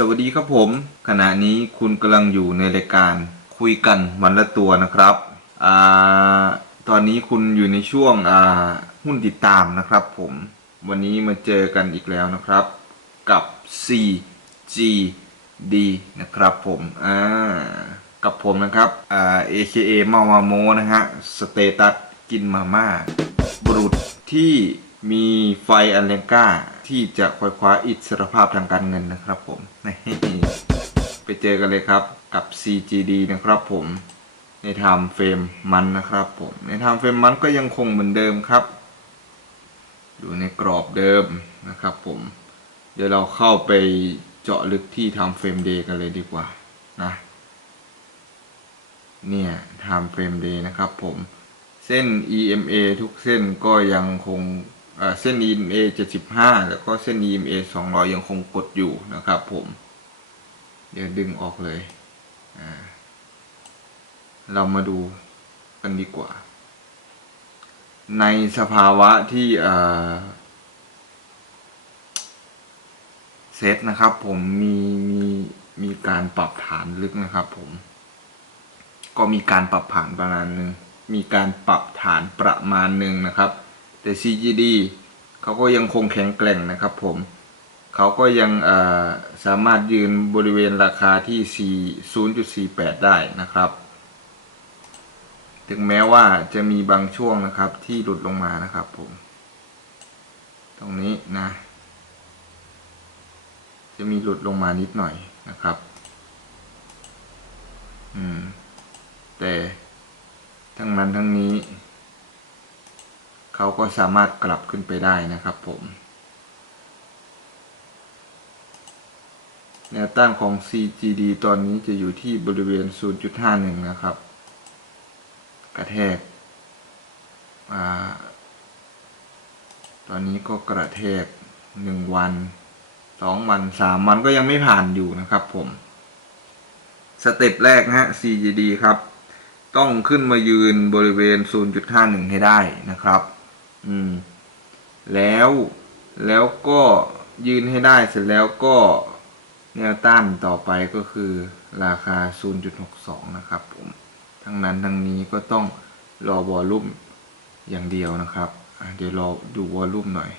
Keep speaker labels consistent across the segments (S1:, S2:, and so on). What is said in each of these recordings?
S1: สวัสดีครับผม ขณะนี้คุณกำลังอยู่ในรายการคุยกันวันละตัวนะครับอตอนนี้คุณอยู่ในช่วงหุ้นติดตามนะครับผม วันนี้มาเจอกันอีกแล้วนะครับ กับ CGD นะครับผมกับผมนะครับอ่า AKA เมามาโมนะฮะ สเตตัสกินมาม่าบรุษที่ มีไฟอันเลงก้าที่จะควยคว้าอิสรภาพทางการเงินนะครับผมไปเจอกันเลยครับกับ CGD นะครับผมในไทม์เฟรมมันนะครับผมในไทม์เฟรมมันก็ยังคงเหมือนเดิมครับ อยู่ในกรอบเดิมนะครับผมเดี๋ยวเราเข้าไปเจาะลึกที่ไทม์เฟรมเดย์กันเลยดีกว่านะเนี่ยไทม์เฟรมเดย์นะครับผมเส้น EMA ทุกเส้นก็ยังคง เอ่อเส้น EMA 75 แล้วก็เส้น EMA 200 ยังคงกดอยู่นะครับผม เดี๋ยวดึงออกเลย เรามาดูกันดีกว่า ในสภาวะที่เอ่อเซตนะครับผมมีมีมีการปรับฐานลึกนะครับผม ก็มีการปรับฐานประมาณหนึ่งมีการปรับฐานประมาณหนึ่งนะครับ แต่ CGD เขาก็ยังคงแข็งแกร่งนะครับผมเขาก็ยังสามารถยืนบริเวณราคาที่4 0.48 ได้นะครับ ถึงแม้ว่าจะมีบางช่วงนะครับที่หลุดลงมานะครับผม ตรงนี้นะ จะมีหลุดลงมานิดหน่อยนะครับ อืม แต่ทั้งนั้นทั้งนี้ เขาก็สามารถกลับขึ้นไปได้นะครับผมแนวต้านของ CGD ตอนนี้จะอยู่ที่บริเวณ 0.51 นะครับ กระแทกอตอนนี้ก็กระแทก 1 วัน 2 วัน 3 วันก็ยังไม่ผ่านอยู่นะครับผม สเต็ปแรกนะฮะ CGD ครับ ต้องขึ้นมายืนบริเวณ 0.51 ให้ได้นะครับ อืม แล้วแล้วก็ยืนให้ได้เสร็จแล้วก็แนวต้านต่อไปก็คือราคา 0.62 นะครับผม ทั้งนั้นทั้งนี้ก็ต้องรอวอลลุ่มอย่างเดียวนะครับเดี๋ยวรอดูวอลลุ่มหน่อย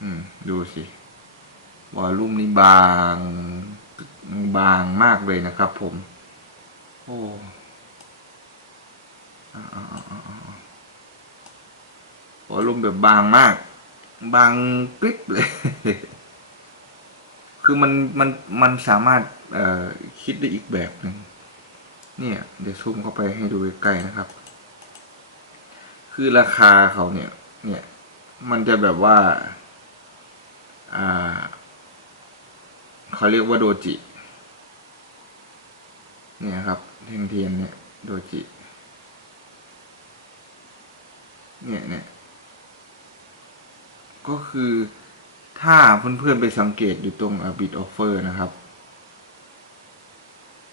S1: อืม ดูสิ วอลลุ่มนี่บางบางมากเลยนะครับผม โอ้อ่าอ่าอ่า อ่าอ่าวลมแบบบางมาก บางกริบเลย คือมันมันมันสามารถเอ่อคิดได้อีกแบบหนึ่งเนี่ย เดี๋ยวซูมเข้าไปให้ดูใกล้ๆนะครับ คือราคาเขาเนี่ย เนี่ย มันจะแบบว่า อ่าเขาเรียกว่าโดจิ เนี่ยครับ เทงเทียนเนี่ย โดจิ เนี่ยเนี่ย ก็คือถ้าเพื่อนๆไปสังเกตอยู่ตรงบิดออฟเฟอร์นะครับ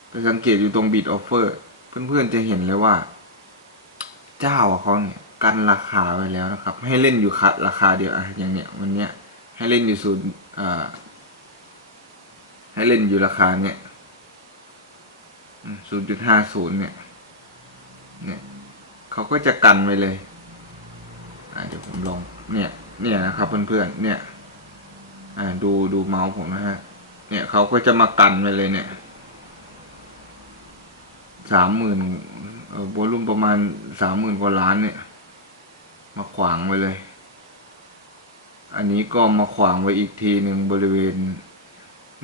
S1: ไปสังเกตอยู่ตรงบิดออฟเฟอร์เพื่อนๆจะเห็นเลยว่า เจ้าเขาเนี่ยกันราคาไว้แล้วนะครับ ให้เล่นอยู่คัดราคาเดียวอะอย่างเนี้ยวันเนี้ยให้เล่นอยู่ศูนย์ให้เล่นอยู่ราคาเนี่ยศูนย์จุดห้าศูนย์เนี่ย เนี่ยเขาก็จะกันไว้เลยอ่าเดี๋ยวผมลองเนี่ย เนี่ยนะครับเพื่อนๆเนี่ย อ่าดูดูเมาส์ผมนะฮะ เนี่ยเขาก็จะมากันไว้เลยเนี่ยสามหมื่นเอ่อวอลุ่มประมาณสามหมื่นกว่าล้านเนี่ย มาขวางไว้เลย อันนี้ก็มาขวางไว้อีกทีหนึ่งบริเวณ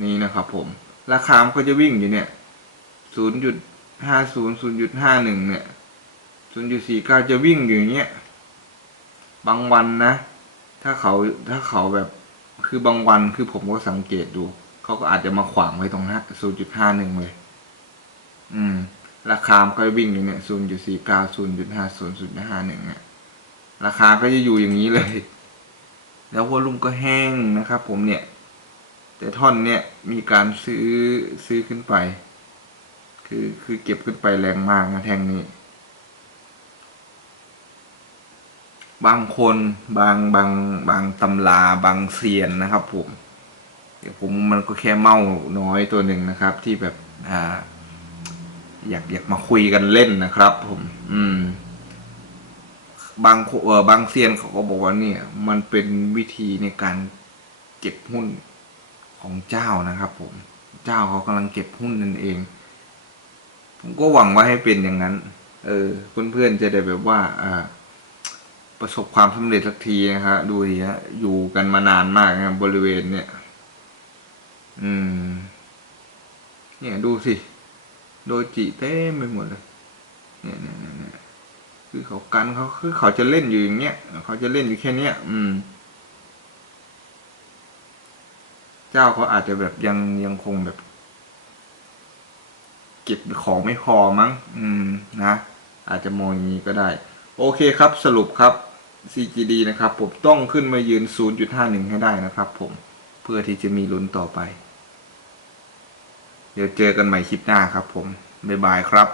S1: นี้นะครับผม ราคามก็จะวิ่งอยู่เนี่ยศูนย์จุดห้าศูนย์ศูนย์จุดห้าหนึ่งเนี่ยศูนย์จุดสี่เก้าจะวิ่งอยู่อย่างเงี้ย บางวันนะ ถ้าเขาถ้าเขาแบบคือบางวันคือผมก็สังเกตดู เขาก็อาจจะมาขวางไว้ตรงนั้นศูนย์จุดห้าหนึ่งเลย อืม ราคาก็วิ่งอยู่เนี่ยศูนย์จุดสี่เก้าศูนย์จุดห้าศูนย์ศูนย์ห้าหนึ่งเนี่ยราคาก็จะอยู่อย่างนี้เลย แล้ววอลุ่มก็แห้งนะครับผมเนี่ย แต่ท่อนเนี่ยมีการซื้อซื้อขึ้นไป คือคือเก็บขึ้นไปแรงมากนะแท่งนี้ บางคนบางบางบางตำราบางเซียนนะครับผมเดี๋ยวผมมันก็แค่เมาน้อยตัวหนึ่งนะครับ ที่แบบอ่าอยากอยากมาคุยกันเล่นนะครับ ผม อืม บางเออบางเซียนเขาก็บอกว่าเนี่ย มันเป็นวิธีในการเก็บหุ้นของเจ้านะครับ ผม เจ้าเขากำลังเก็บหุ้นนั่นเอง ผมก็หวังว่าให้เป็นอย่างนั้น เออ เพื่อนๆจะได้แบบว่า อ่า ประสบความสำเร็จสักทีนะฮะดูดิฮะอยู่กันมานานมากนะบริเวณเนี่ย อืม เนี่ยดูสิ โดยจิเต้มไปหมดเลยเนี่ยเนี่ยเนี่ยเนี่ยคือเขากันเขาคือเขาจะเล่นอยู่อย่างเงี้ยเขาจะเล่นอยู่แค่เนี้ย อืม เจ้าเขาอาจจะแบบยังยังคงแบบ เก็บของไม่พอมั้ง อืม นะอาจจะมองอย่างนี้ก็ได้ โอเคครับสรุปครับ CGD นะครับผมต้องขึ้นมายืน 0.51 ให้ได้นะครับผมเพื่อที่จะมีลุ้นต่อไป เดี๋ยวเจอกันใหม่คลิปหน้าครับผม บ๊ายบายครับ